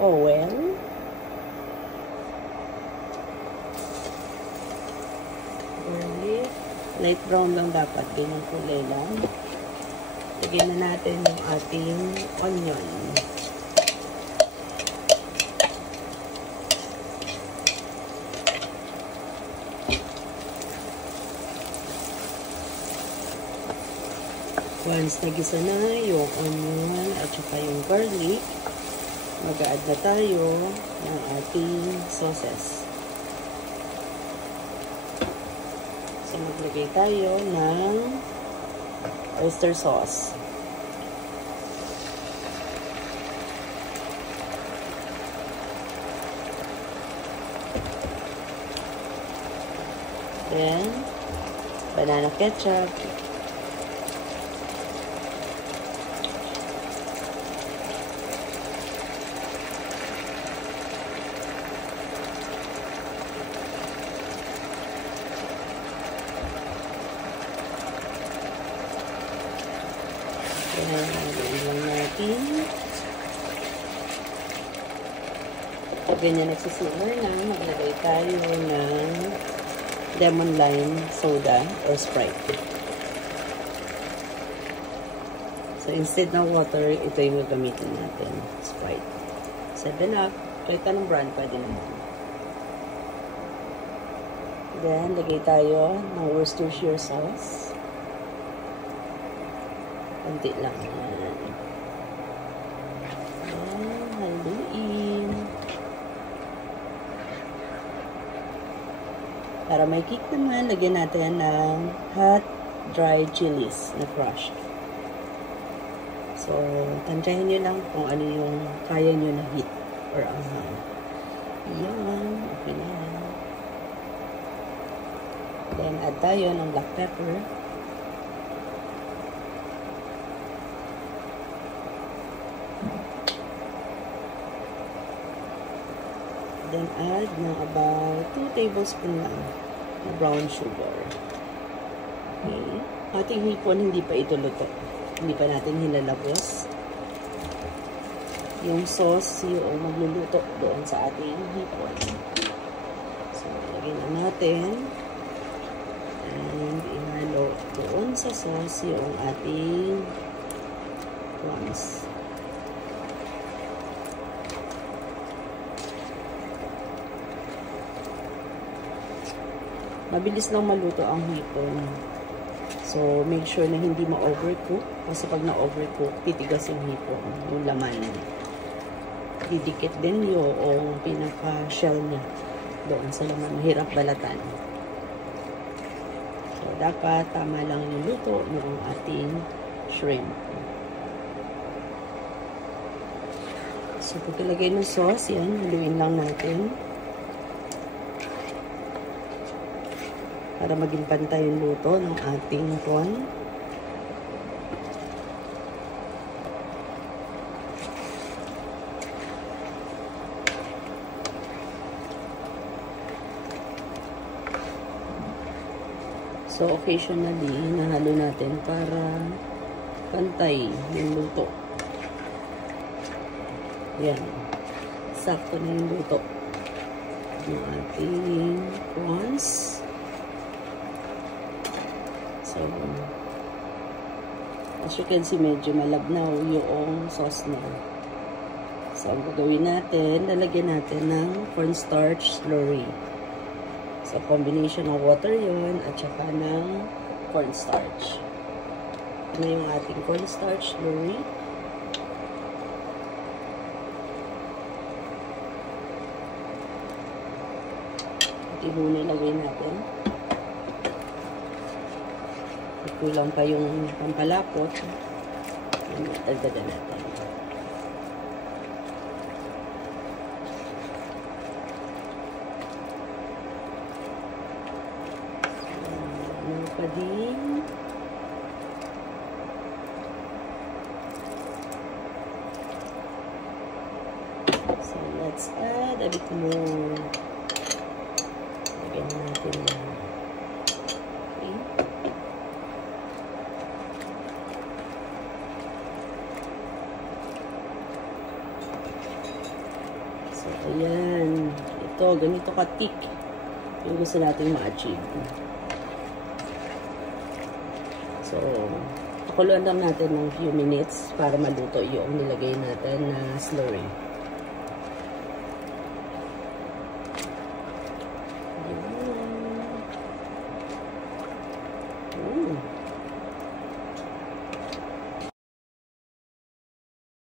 oil. Garlic. Light brown lang dapat. Ganyang kulay lang. Lagyan na natin yung ating onion. Once nagisa na yung onion at saka yung garlic, mag-a-add na tayo ng ating sauces. So, maglagay tayo ng oyster sauce. Then, banana ketchup. Ilang natin. Pag ganyan nagsisimmer na, maglagay tayo ng lemon lime soda or Sprite. So, instead ng water, ito yung gagamitin natin. Sprite. 7-Up. Kahit anong brand pwede naman. Then, lagay tayo ng Worcestershire sauce. Kunti lang yan. Ayan, haluin. Para may kick naman, lagyan natin ng hot dry chilies na crushed. So, tansyahin nyo lang kung ano yung kaya nyo na heat or anghang. Yan, okay na yan. Then, add tayo ng black pepper. Then, add ng about 2 tablespoons lang na brown sugar. Okay. Ating hipon, hindi pa ito luto. Hindi pa natin hilalabos. Yung sauce, yung magluluto doon sa ating hipon. So, lagyan na natin. And, ihalo doon sa sauce yung ating prawns. Mabilis lang maluto ang hipon. So, make sure na hindi ma-overcook. Kasi pag na-overcook, titigas yung hipon, yung laman. Didikit din yung pinaka-shell niya doon sa laman. Mahirap balatan. So, dapat tama lang yung luto ng ating shrimp. So, pagkalagay ng sauce, yan, haluin lang natin. Para maging pantay yung luto ng ating prawn. So, occasionally, nahalo natin para pantay yung luto. Yan. Sakto na yung luto ng ating prawns. So, as you can see, medyo malabnaw yung sauce na. So, ang gagawin natin, lalagyan natin ng cornstarch slurry. So, combination ng water yon at saka ng cornstarch. Ano yung ating cornstarch slurry? Ito muna ilagay natin. Kulang pa yung pampalapot. Dagdagan natin. Ano pa din? So, let's add a bit more. Lagyan natin lang. Okay. So, ayan. Ito, ganito ka-thick yung gusto natin ma-achieve. So, pakuluan lang natin ng few minutes para maluto yung nilagay natin na slurry.